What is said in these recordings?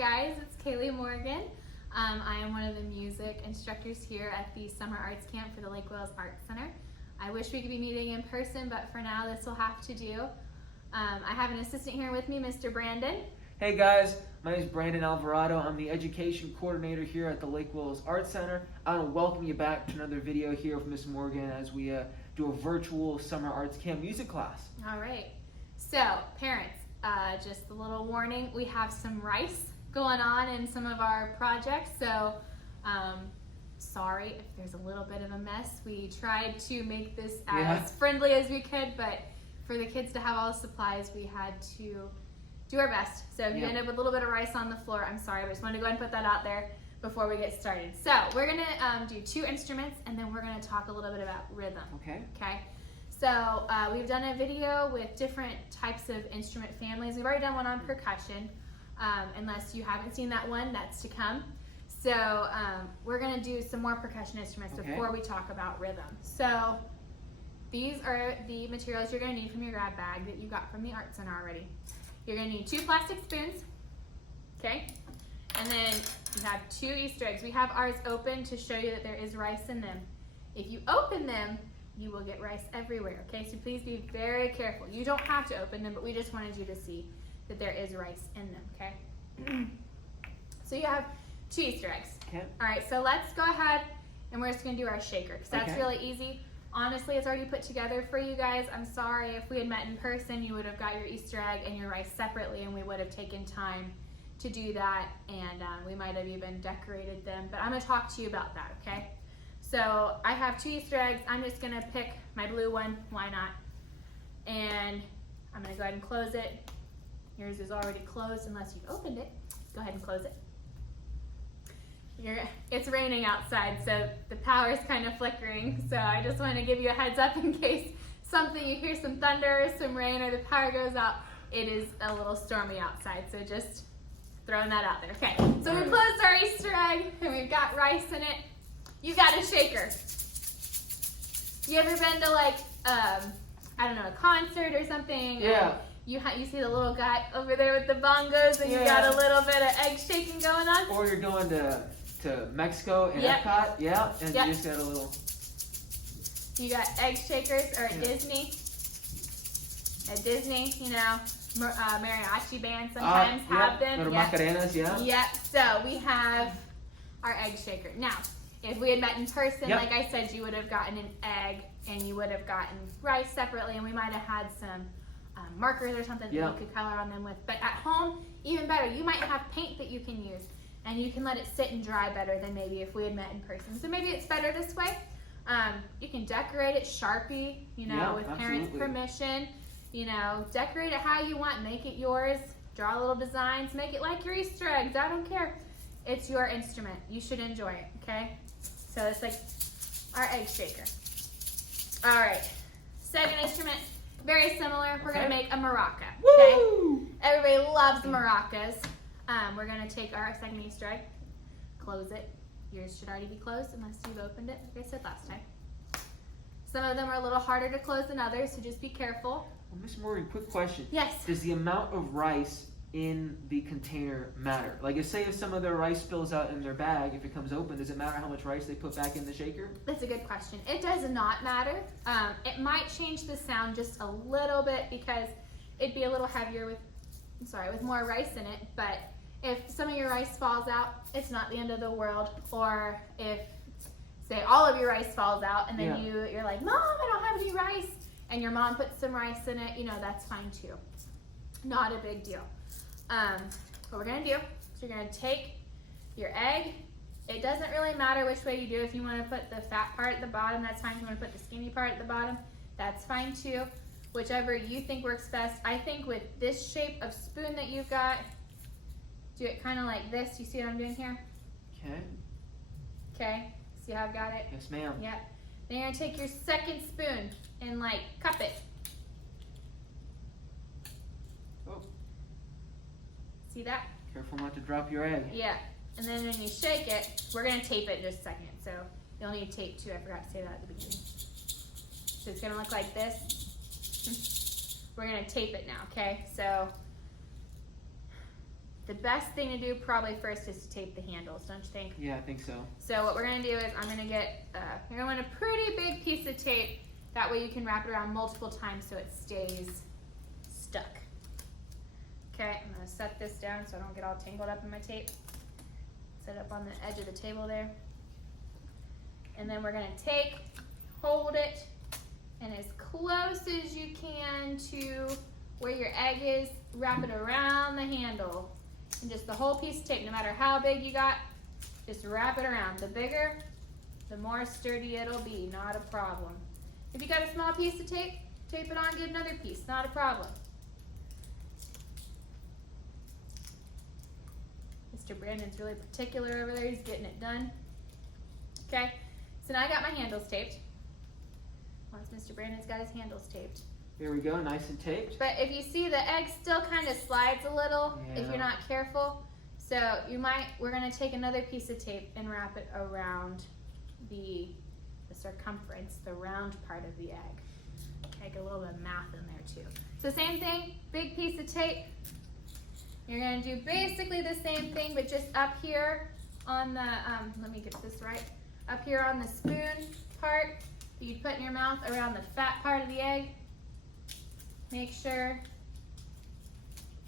guys, it's Kaylee Morgan. I am one of the music instructors here at the Summer Arts Camp for the Lake Wales Arts Center. I wish we could be meeting in person, but for now this will have to do. I have an assistant here with me, Mr. Brandon. Hey guys, my name is Brandon Alvarado. I'm the education coordinator here at the Lake Wales Arts Center. I want to welcome you back to another video here with Miss Morgan as we do a virtual Summer Arts Camp music class. All right, so parents, just a little warning, we have some rice going on in some of our projects, so sorry if there's a little bit of a mess. We tried to make this as friendly as we could, but for the kids to have all the supplies, we had to do our best. So if you end up with a little bit of rice on the floor, I'm sorry, but I just wanted to go ahead and put that out there before we get started. So we're gonna do two instruments, and then we're gonna talk a little bit about rhythm. Okay. So we've done a video with different types of instrument families. We've already done one on percussion. Unless you haven't seen that one, that's to come. So we're gonna do some more percussion instruments before we talk about rhythm. So these are the materials you're gonna need from your grab bag that you got from the Art Center already. You're gonna need 2 plastic spoons, okay? And then you have 2 Easter eggs. We have ours open to show you that there is rice in them. If you open them, you will get rice everywhere, okay? So please be very careful. You don't have to open them, but we just wanted you to see that there is rice in them, okay? So you have 2 Easter eggs. Okay. All right, so let's go ahead and we're just gonna do our shaker, because that's really easy. Honestly, it's already put together for you guys. I'm sorry, if we had met in person, you would have got your Easter egg and your rice separately, and we would have taken time to do that, and we might have even decorated them, but I'm gonna talk to you about that, okay? So I have 2 Easter eggs. I'm just gonna pick my blue one, why not? And I'm gonna go ahead and close it. Yours is already closed unless you've opened it. Go ahead and close it. It's raining outside, so the power is kind of flickering, so I just want to give you a heads up in case you hear some thunder, some rain, or the power goes out. It is a little stormy outside, so just throwing that out there. Okay, so we closed our Easter egg, and we've got rice in it. You got a shaker. You ever been to like, I don't know, a concert or something? Yeah. You see the little guy over there with the bongos, and you got a little bit of egg shaking going on? Or you're going to Mexico and Epcot, and you just got a little... You got egg shakers, or at Disney, you know, mariachi bands sometimes have them. Or Macarenas, Yep, so we have our egg shaker. Now, if we had met in person, like I said, you would have gotten an egg, and you would have gotten rice separately, and we might have had some markers or something that you could color on them with. But at home, even better, you might have paint that you can use, and you can let it sit and dry better than maybe if we had met in person. So maybe it's better this way. You can decorate it Sharpie, you know, with parents' permission. You know, decorate it how you want, make it yours, draw little designs, make it like your Easter eggs, I don't care. It's your instrument, you should enjoy it, okay? So it's like our egg shaker. All right, second instrument, very similar. We're gonna make a maraca, okay? Woo! Everybody loves maracas. We're gonna take our second Easter egg, close it. Yours should already be closed unless you've opened it, like I said last time. Some of them are a little harder to close than others, so just be careful. Well, Miss Morgan, quick question. Yes. Does the amount of rice in the container matter? Like, if some of their rice spills out in their bag, if it comes open, does it matter how much rice they put back in the shaker? That's a good question. It does not matter. It might change the sound just a little bit because it'd be a little heavier with more rice in it, but if some of your rice falls out, it's not the end of the world. Or if, say, all of your rice falls out and then you're like, Mom, I don't have any rice, and your mom puts some rice in it, you know, that's fine too. Not a big deal. What we're gonna do is you're gonna take your egg. It doesn't really matter which way you do. If you wanna put the fat part at the bottom, that's fine. If you wanna put the skinny part at the bottom, that's fine too. Whichever you think works best. I think with this shape of spoon that you've got, do it kind of like this. You see what I'm doing here? Okay. Okay, see how I've got it? Yes, ma'am. Yep. Then you're gonna take your second spoon and like cup it. Oh. See that? Careful not to drop your egg. Yeah, and then when you shake it, we're gonna tape it in just a second. So you'll need tape too, I forgot to say that at the beginning. So it's gonna look like this. We're gonna tape it now, okay? So the best thing to do probably first is to tape the handles, don't you think? Yeah, I think so. So what we're gonna do is I'm gonna get, you're gonna want a pretty big piece of tape. That way you can wrap it around multiple times so it stays stuck. Okay, I'm gonna set this down so I don't get all tangled up in my tape. Set it up on the edge of the table there. And then we're gonna hold it, and as close as you can to where your egg is, wrap it around the handle. And just the whole piece of tape, no matter how big you got, just wrap it around. The bigger, the more sturdy it'll be, not a problem. If you got a small piece of tape, tape it on, get another piece, not a problem. Mr. Brandon's really particular over there, he's getting it done. Okay, so now I got my handles taped. Once Mr. Brandon's got his handles taped. There we go, nice and taped. But if you see, the egg still kind of slides a little if you're not careful. So we're gonna take another piece of tape and wrap it around the circumference, the round part of the egg. Take a little bit of math in there too. So same thing, big piece of tape. You're gonna do basically the same thing, but just up here on the, let me get this right, up here on the spoon part, you'd put in your mouth around the fat part of the egg. Make sure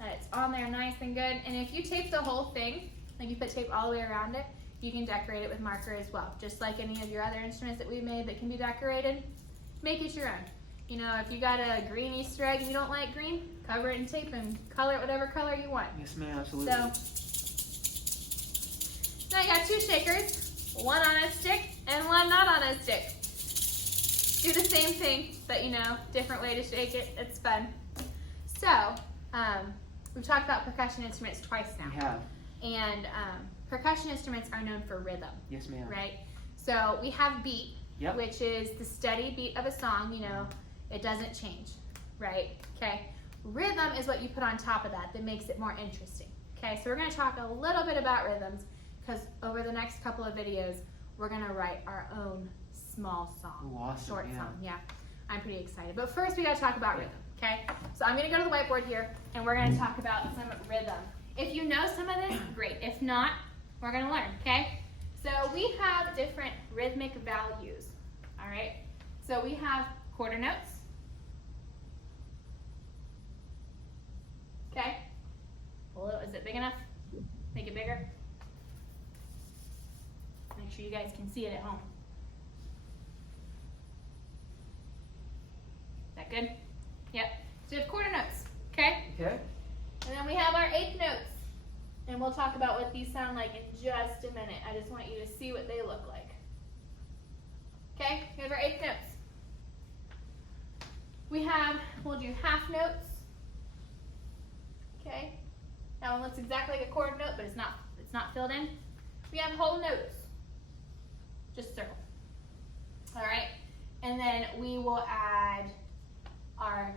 that it's on there nice and good. And if you tape the whole thing, like you put tape all the way around it, you can decorate it with marker as well. Just like any of your other instruments that we've made that can be decorated, make it your own. You know, if you got a green Easter egg and you don't like green, cover it in tape and color it whatever color you want. Yes, ma'am, absolutely. So, now I got two shakers, one on a stick and one not on a stick. Do the same thing, but you know, different way to shake it. It's fun. So, we've talked about percussion instruments twice now. We have. And percussion instruments are known for rhythm. Yes, ma'am. Right? So we have beat, Yep. which is the steady beat of a song, you know, it doesn't change, right? Okay. Rhythm is what you put on top of that makes it more interesting. Okay, so we're gonna talk a little bit about rhythms because over the next couple of videos, we're gonna write our own small song. Ooh, awesome, short yeah. song. Yeah, I'm pretty excited. But first we gotta talk about rhythm, okay? So I'm gonna go to the whiteboard here and we're gonna talk about some rhythm. If you know some of this, great. If not, we're gonna learn, okay? So we have different rhythmic values, all right? So we have quarter notes, okay? Is it big enough? Make it bigger. Make sure you guys can see it at home. Is that good? Yep. So we have quarter notes, okay? Okay. And then we have our eighth notes. And we'll talk about what these sound like in just a minute. I just want you to see what they look like. Okay, we have our eighth notes. We'll do half notes. Okay, that one looks exactly like a quarter note, but it's not filled in. We have whole notes, just circle. All right, and then we will add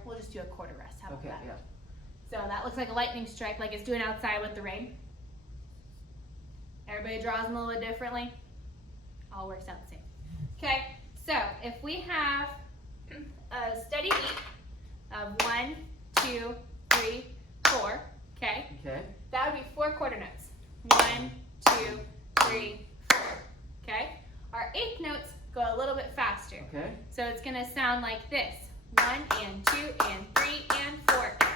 we'll just do a quarter rest. How about that? Yeah. So that looks like a lightning strike, like it's doing outside with the rain. Everybody draws them a little bit differently. All works out the same. Okay, so if we have a steady beat of 1, 2, 3, 4, okay? Okay. That would be 4 quarter notes. 1, 2, 3, 4, okay? Our eighth notes go a little bit faster. Okay. So it's gonna sound like this. 1 and 2 and 3 and 4 and.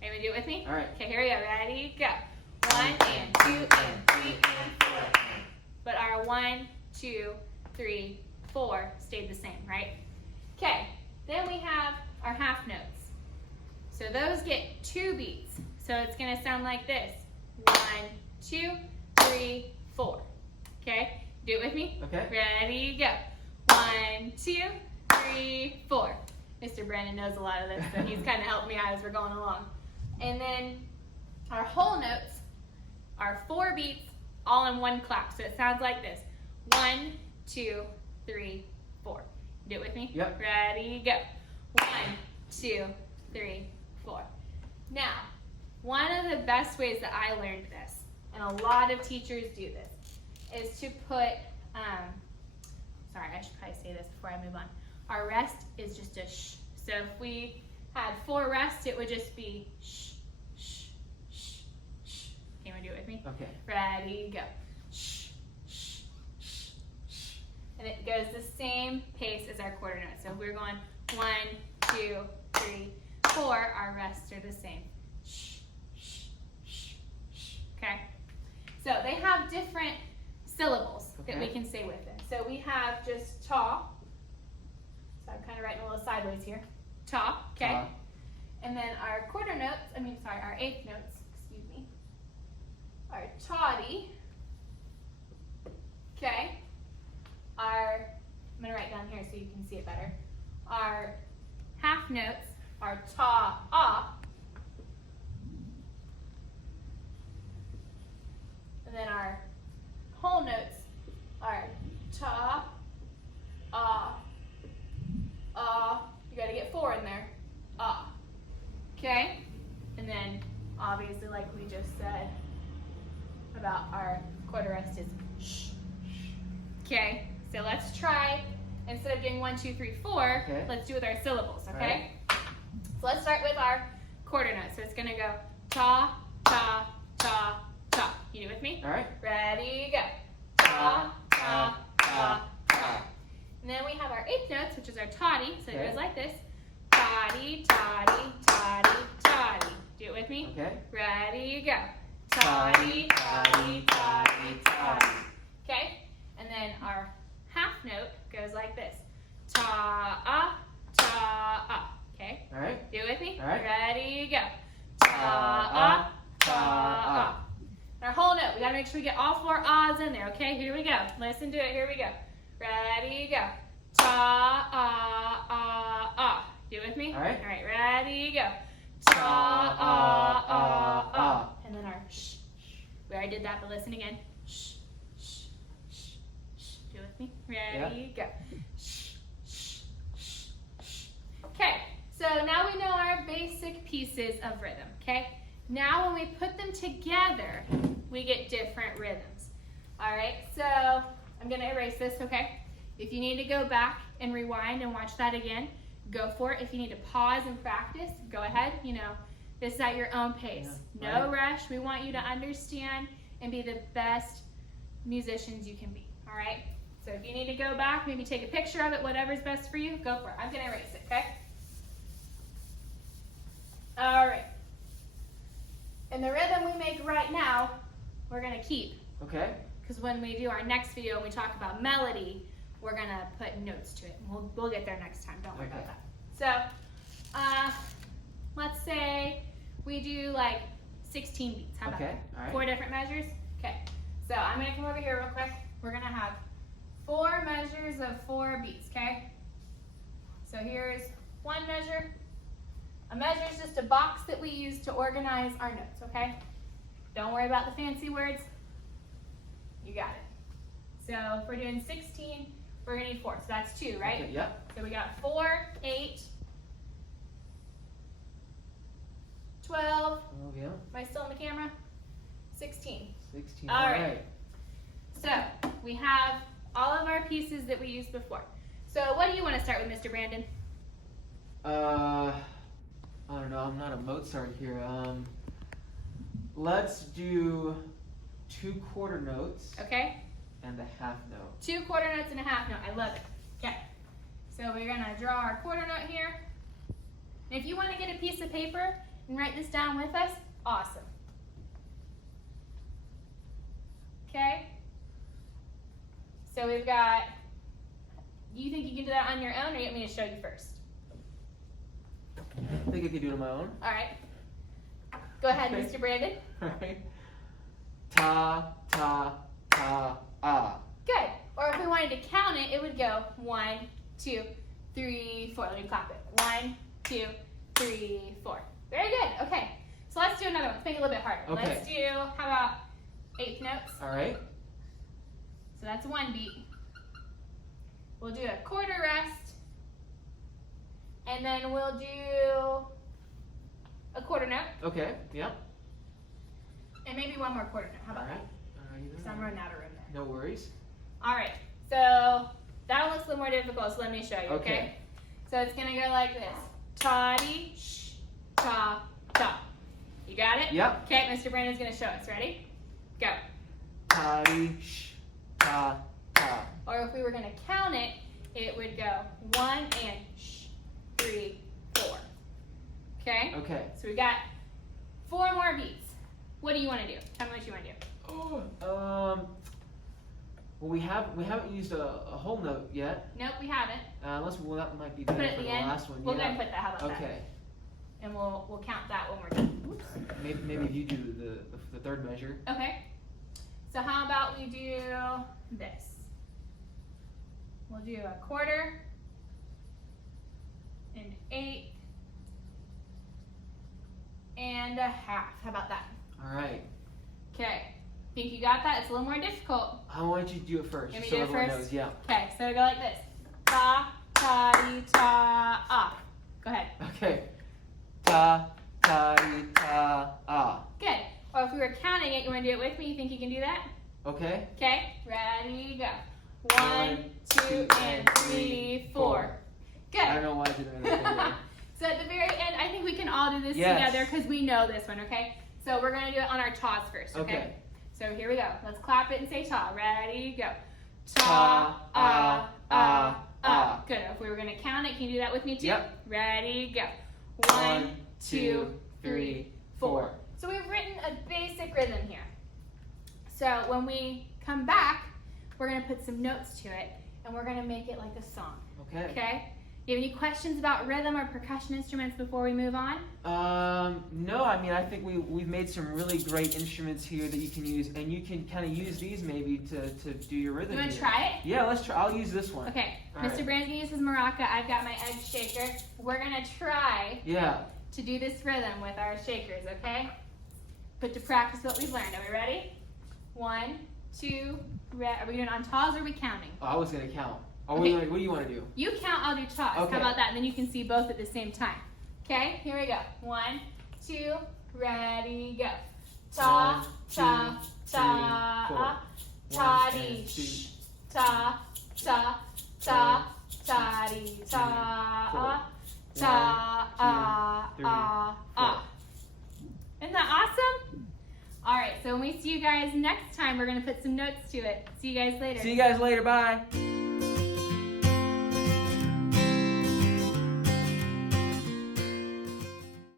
Everybody do it with me? All right. Okay, here we go. Ready, go. 1 and 2 and 3 and 4 and. But our 1, 2, 3, 4 stayed the same, right? Okay, then we have our half notes. So those get 2 beats. So it's gonna sound like this. 1, 2, 3, 4. Okay, do it with me? Okay. Ready, go. 1, 2, 3, 4. Mr. Brandon knows a lot of this, so he's kind of helping me out as we're going along. And then our whole notes are 4 beats all in one clap. So it sounds like this. 1, 2, 3, 4. Do it with me? Yep. Ready, go. 1, 2, 3, 4. Now, one of the best ways that I learned this, and a lot of teachers do this, is to put, sorry, I should probably say this before I move on. Our rest is just a sh. So if we had 4 rests, it would just be sh, sh, sh, sh. You want to do it with me? Okay. Ready, go. Shh, shh, shh, shh. And it goes the same pace as our quarter note. So if we're going 1, 2, 3, 4, our rests are the same. Shh, shh, shh, shh. Okay? So they have different syllables that we can say with them. So we have just ta. So I'm kind of writing a little sideways here. Ta, okay? Ta. And then our quarter notes, our eighth notes, excuse me, are toddy. Okay? I'm going to write down here so you can see it better. Our half notes are ta-ah. And then our whole notes are ta, ah, ah. You got to get 4 in there. Ah. Okay? And then, obviously, like we just said about our quarter rest is shh. Okay? So let's try, instead of doing 1, 2, 3, 4, let's do it with our syllables, okay? Right. So let's start with our quarter notes. So it's going to go ta, ta, ta, ta. You do it with me? All right. Ready, go. Ta, ta, ta, ta. And then we have our eighth notes, which is our toddy. So it goes like this. Toddy, toddy, toddy, toddy. Do it with me? Okay. Ready, go. Toddy, toddy, toddy, toddy. Okay? And then our half note goes like this. Ta-ah, ta-ah. Okay? All right. Do it with me? All right. Ready, go. Ta-ah, ta-ah. Our whole note, we gotta make sure we get all 4 ahs in there, okay? Here we go. Listen to it, here we go. Ready, go. Ta, ah, ah, ah. Do it with me? All right. All right, ready, go. Ta, ah, ah, ah. And then our shh, shh. We already did that, but listen again. Shh, shh, shh, shh. Do it with me? Ready, go. Shh, shh, shh, shh. Okay, so now we know our basic pieces of rhythm, okay? Now when we put them together, we get different rhythms. All right, so I'm gonna erase this, okay? If you need to go back and rewind and watch that again, go for it. If you need to pause and practice, go ahead. You know, this is at your own pace. Yeah, no rush. We want you to understand and be the best musicians you can be, all right? So if you need to go back, maybe take a picture of it, whatever's best for you, go for it. I'm gonna erase it, okay? All right. And the rhythm we make right now, we're gonna keep. Okay. Because when we do our next video and we talk about melody, we're gonna put notes to it. We'll get there next time, don't worry about that. So, let's say we do like 16 beats. How about that? All right. 4 different measures? Okay. So I'm gonna come over here real quick. We're gonna have 4 measures of 4 beats, okay? So here's 1 measure. A measure is just a box that we use to organize our notes, okay? Don't worry about the fancy words. You got it. So if we're doing 16, we're gonna need 4. So that's 2, right? Okay, yep. So we got 4, 8, 12. Oh, yeah. Am I still in the camera? 16. 16. All right. So we have all of our pieces that we used before. So what do you want to start with, Mr. Brandon? I don't know. I'm not a Mozart here. Let's do 2 quarter notes. Okay. And a half note. 2 quarter notes and a half note. I love it. Okay. So we're gonna draw our quarter note here. And if you want to get a piece of paper and write this down with us, awesome. Okay. So we've got. You think you can do that on your own, or you want me to show you first? I think I can do it on my own. All right. Go ahead, Okay. Mr. Brandon. All right. Ta, ta, ta, ah. Good. Or if we wanted to count it, it would go 1, 2, 3, 4. Let me clap it. 1, 2, 3, 4. Very good. Okay. So let's do another one. Let's make it a little bit harder. Okay. Let's do, how about 8th notes? All right. So that's 1 beat. We'll do a quarter rest. And then we'll do a quarter note. Okay. Yep. And maybe 1 more quarter note. How about that? All right. Because I'm running out of room there. No worries. All right. So that one looks a little more difficult, so let me show you, okay? So it's going to go like this. Toddy, shh, ta, ta. You got it? Yep. Okay, Mr. Brandon's going to show us. Ready? Go. Ta, di, sh, ta, ta. Or if we were going to count it, it would go 1 and sh, 3, 4. Okay? Okay. So we got 4 more beats. What do you want to do? Tell me what you want to do. Well, we haven't used a whole note yet. Nope, we haven't. Unless, well, that might be Put better it at for the the end. last one. We'll go yeah. ahead and put that. How about that? Okay. And we'll count that when we're done. Oops. Maybe if you do the third measure. Okay. So how about we do this? We'll do a quarter, an eighth, and a half. How about that? All right. Okay. Think you got that? It's a little more difficult. I want you to do it first. Let me so do it everyone first? knows. Yeah. Okay, so we go like this. Ta, ta, di, ta, ah. Go ahead. Okay. Ta, ta, di, ta, ah. Good. Or if we were counting it, you want to do it with me? You think you can do that? Okay. Okay. Ready, go. 1, 2, and 3, 4. Good. I don't know why I did it that way. So at the very end, I think we can all do this Yes. together because we know this one, okay? So we're going to do it on our taws first, okay? Okay. So here we go. Let's clap it and say ta. Ready, go. Ta, ah, ah, ah. Good. If we were going to count it, can you do that with me too? Yep. Ready, go. 1, 2, 3, 4. So we've written a basic rhythm here. So when we come back, we're going to put some notes to it, and we're going to make it like a song, Okay. okay? Do you have any questions about rhythm or percussion instruments before we move on? No, I mean, I think we've made some really great instruments here that you can use, and you can kind of use these maybe to do your rhythm. You want to here. try it? Yeah, let's try. I'll use this one. Okay, All Mr. right. Brand's gonna use his maraca. I've got my egg shaker. We're gonna try Yeah. to do this rhythm with our shakers, okay? Put to practice what we've learned. Are we ready? 1, 2, are we doing it on taws or are we counting? Oh, I was gonna count. Oh, Okay. what do you want to do? You count, I'll do taws. Okay. How about that? And then you can see both at the same time. Okay, here we go. 1, 2, ready, go. Ta, 1, 2, ta, 3, ta, 4. ta, 1, di, 2, sh, ta, ta, ta, ta, di, ta, ta, ah. Isn't that awesome? All right, so when we see you guys next time, we're going to put some notes to it. See you guys later. See you guys later. Bye.